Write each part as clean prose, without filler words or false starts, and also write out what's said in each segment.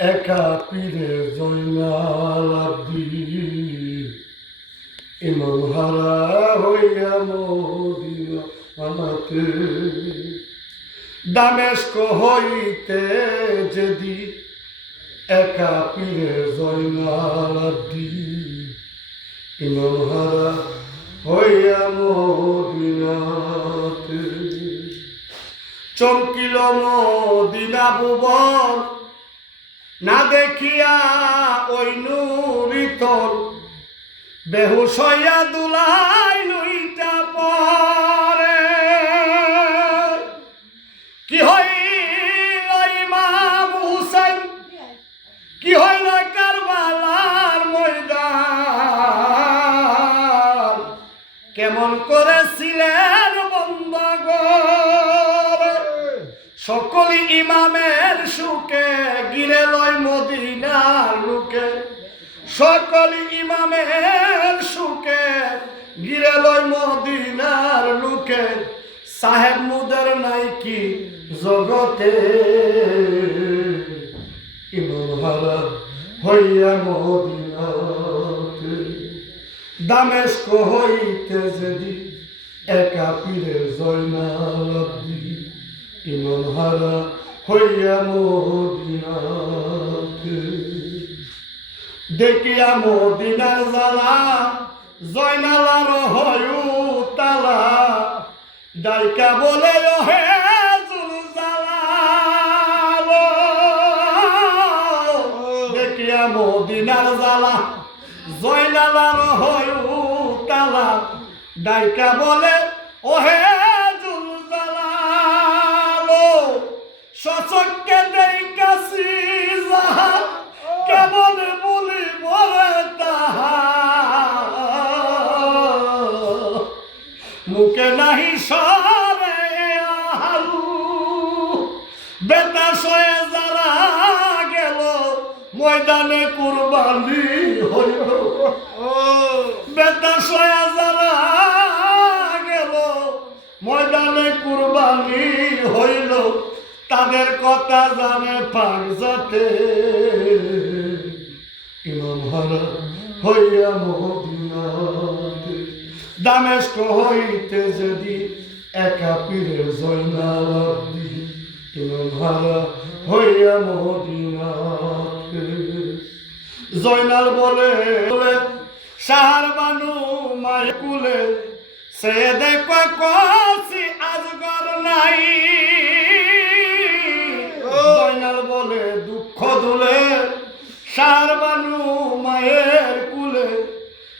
একা পীরে জয়নাল আব্দিন ইমাম হারা হইয়া মদিনা আমাতে দামেস্ক হইতে যদি একা পীরে জয়নাল আব্দিন ইমাম হারা হইয়া মদিনাতে চমকিল মদিনা ভুবন না দেখিয়া ওই নুরিতল বেহুশ হইয়া দুলাই লইটা পরে কি হইল ইমাম হুসাইন কি হইল কারবালার ময়দান কেমন করেছিলেন বন্দগর সকল ইমামের সুখে গিরে লয় মদিনার লোকে সকল ইমামের সুখে গিরে লয় মদিনার লোকে সাহেব মুদের নাই কি জগতে ইমাম হারা হইয়া মদিনাতে দামেস্ক হইতে যদি একা পীরে জয়নাল আব্দিন ইমাম হারা হইয়া মদিনাতে দেখিয়া মদিনার জ্বালা জয়নালার হয়ু তালা ডাইকা বলে হে জুলজালাল দেখিয়া মদিনার জ্বালা জয়নালার হয়ু তালা ডাইকা বলে ওহে সচককে দেখাছি যাহা কেমন বলি বলে তাহা মুখে নাহি সরে আলু বেতাস হয়ে যারা গেল ময়দানে কুরবানি হইল বেতাস হয়ে যারা গেল ময়দানে কুরবানি হইল তাদের কথা জানে পাক যাতে ইমাম হারা হইয়া মদিনাতে দামেস্ক হইতে যদি একা পীরে জয়নাল আব্দিন ইমাম হারা হইয়া মদিনাতে জয়নাল বলে সাহার বানু মায় কুলে সে দেখো কসি আজগর নাই জয়নাল বলে দুঃখ দুলে সার বানু মায়ের কুলে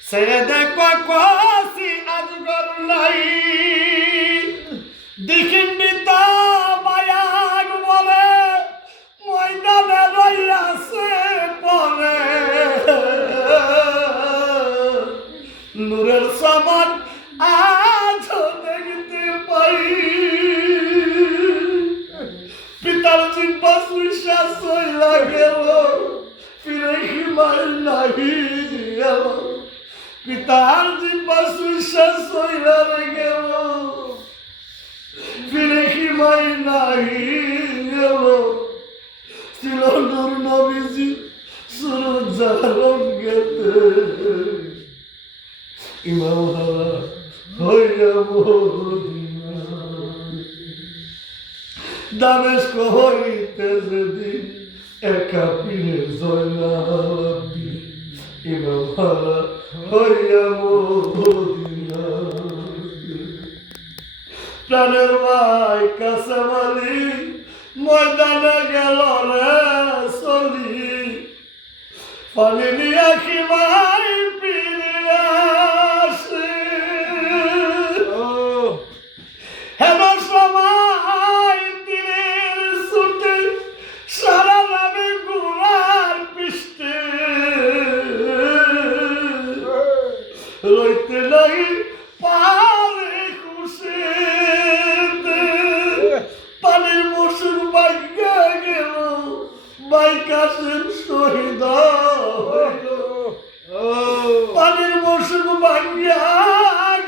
সে দেখো কসি আজগর নাই দিখিন্দিতা মায়াগ বলে ময়দানে রইয়াছে পরে নূরের সমান আজ দেখতে পাই পিতার জিব্বা সুইসা সইলা গেল ফিরে হিমায় নাহি গেল পিতার জিব্বা সুইসা সইলা গেল ফিরে হিমায় নাহি গেল ছিল নূর নবীজি সুরজারম গেতে ইমাম হারা হইয়া মদিনাতে দামেস্ক হইতে যদি একা পীরে জয়নাল আব্দিন ইমাম হারা হইয়া মদিনাতে প্রাণের ভাই কাসামালি ময়দানে গেল রে চলি পানি নিয়ে খিমাই পীরে আসে হেন সময় তীরের ছুটে সারা নামে ঘোড়ার পৃষ্ঠে রইতে নাই পারে খুশি পানির মৌসুম ভাগ্যে গেল ভাই কাসেম শহীদ হইল পানির মৌসুম ভাগ্যা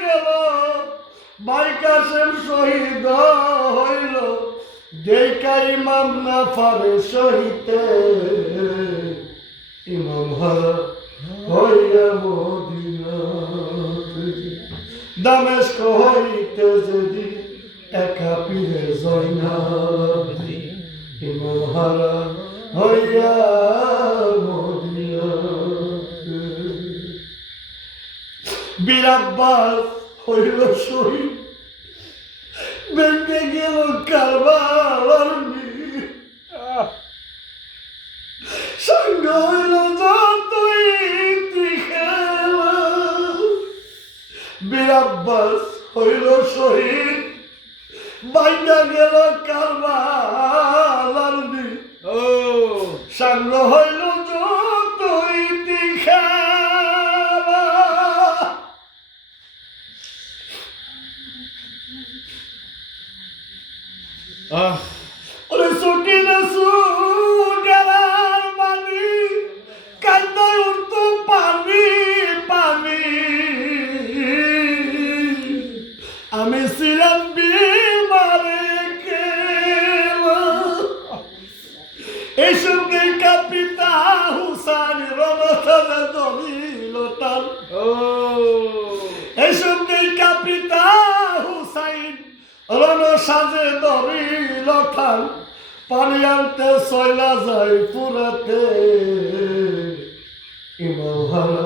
গেল ভাই কাসেম শহীদ হইল দেখা ইমাম না পারে সহিতে ইমাম হারা হইয়া মদিনাতে দামেস্ক হইতে যদি একা পীরে জয়নালাব্দিন ইমাম হারা হইয়া মদিনাতে বীর আব্বাস হইল শহীদ ভেঙে গেল কারবার সঙ্গ হইল যতই খেলা বীর আব্বাস হইল শহীদ ভাঙা গেল কারবার সঙ্গ হইল যতই খেলা ওরে সকিনা সুগারার পানি কান্দায় উঠতো পানি পানি আমি ছিলাম বিমারে এইসব দেখা পিতা হুসাইন রণথানে দলিল টান এইসব দেখা পিতা হুসাইন রণ সাজে দলিল টান পানি আনতে সয়লা যায় পুরাতে ইমাম হারা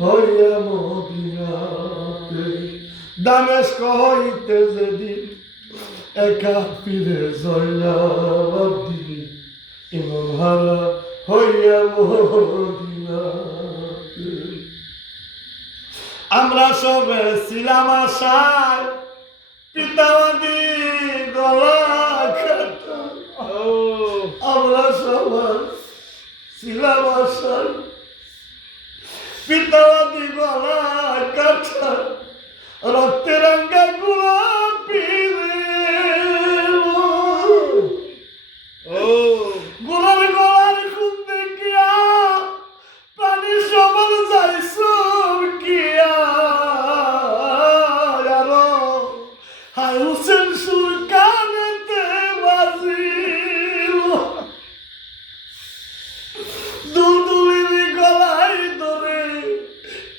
হইয়া মদিনাতে দামেস্ক হইতে যেদিন একা পীরে জয়নালাব্দিন ইমাম হারা হইয়া মদিনাতে আমরা সবে ছিলাম আশায় পিতামাদি গলা কাটা আমরা সবাই ছিলাম আশায় পিতামাদি গলা কাটা রক্তের রঙা গোলাপি গোলার গলার খুব দেখিয়া প্রাণী সবার যাইছ কিয়া হায় হুসেন সুর কানেতে বাজিল দুলদুলির গলায় ধরে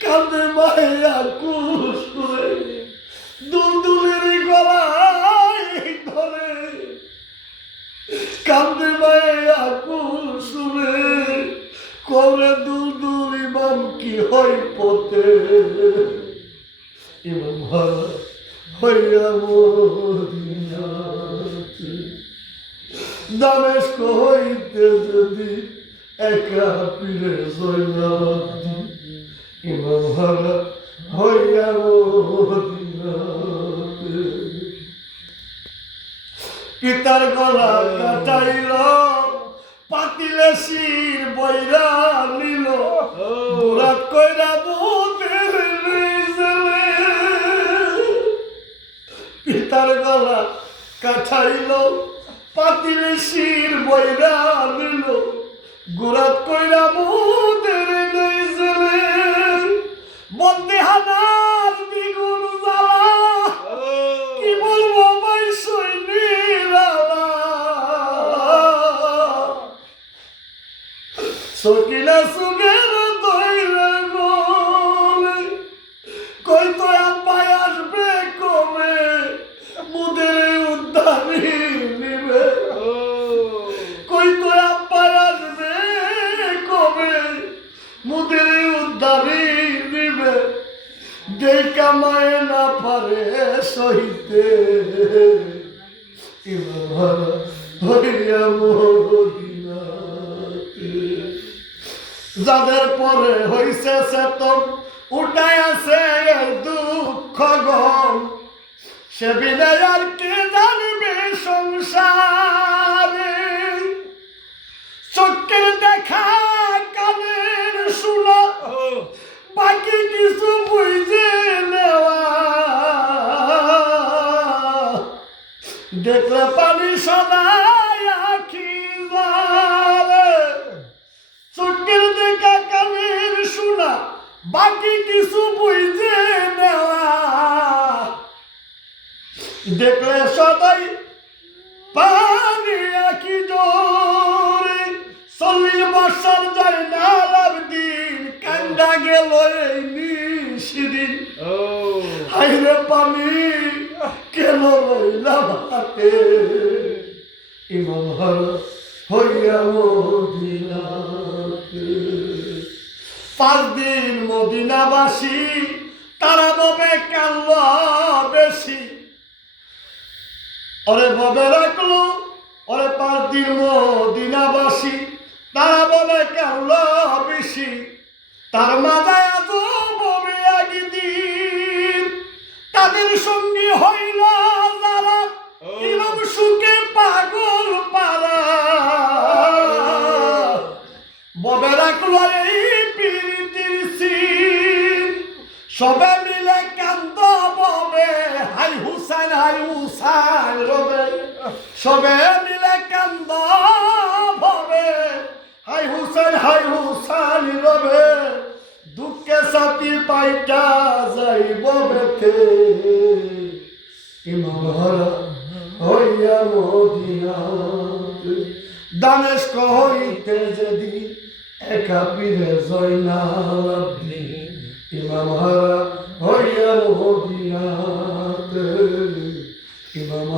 কাঁদে মায়া কুশ করে দুলদুলির গলায় ধরে কাঁদে মায়া কুশ করে করে দুলদুল ইমাম কি হয় পথে ইমাম হারা হইয়া মদিনাতে দামেস্ক হইতে যদি একা পীরে জয়নালাব্দিন ইমাম হারা হইয়া মদিনাতে পিতার গলা কাটাইল পাতিলে শির বইরা নিল মুরাদ কইরা বুদের নিজলে পিতার গলা কাটাইল পাতিলে শির বইরা নিল গুরাত কইরা বুদের নিজলে বন্দে হানার দ্বিগুণ জ্বালা কি বলবো ভাই সৈনিরা সকিনা সুগের দইলে বলে কই তো আব্বাই আসবে কবে মুদের উদ্ধারি নিবে কই তো আব্বাই আসবে কবে মুদের উদ্ধারি নিবে দেখা মায়ে না পারে সহিতে ইমাম হারা হইয়া মদিনাতে যাদের পরে হইছে চেতন উঠাই আছে দুঃখ গম সে বিদায় আর কে জানবে সংসারে চোখের দেখা কানের শোনা বাকি কিছু বুঝে নেওয়া দেখলে পানি সদাই আখি যারে চোখের দেখা কানের শোনা বাকি কিছু বুঝে নেওয়া দেখলে সদাই 40 বছর জয়নাল আবদিন কান্দা গেল এই নিশিদিন হাইরে পানি কেন রইলাম হাতে ইমাম হইয়া মদিনাতে 5 দিন মদিনাবাসী তারা ববে কান্দ বেশি ওরে ববে রাখলো ওরে 5 দিন মদিনাবাসী তারা ববে কান্দ বেশি তার মাথায় আজ ববে একদিন তাদের সঙ্গী হইল যারা ইমাম সুখে পাগল পারা ববে রাখলো এই পীরিতির সিন সবে মিলে কান্দ ববে হাই হুসাইন রবে সবে মিলে কান্দ ববে হাই হুসাইন রবে দুঃখে সাথী পাইটা যাইব বেতে ইমাম হইয়া মদিনাতে দামেস্ক হইতে যেদিন একা পীরে জয়নাল আবদিন ইমাম হইয়া মদিনাতে ইমাম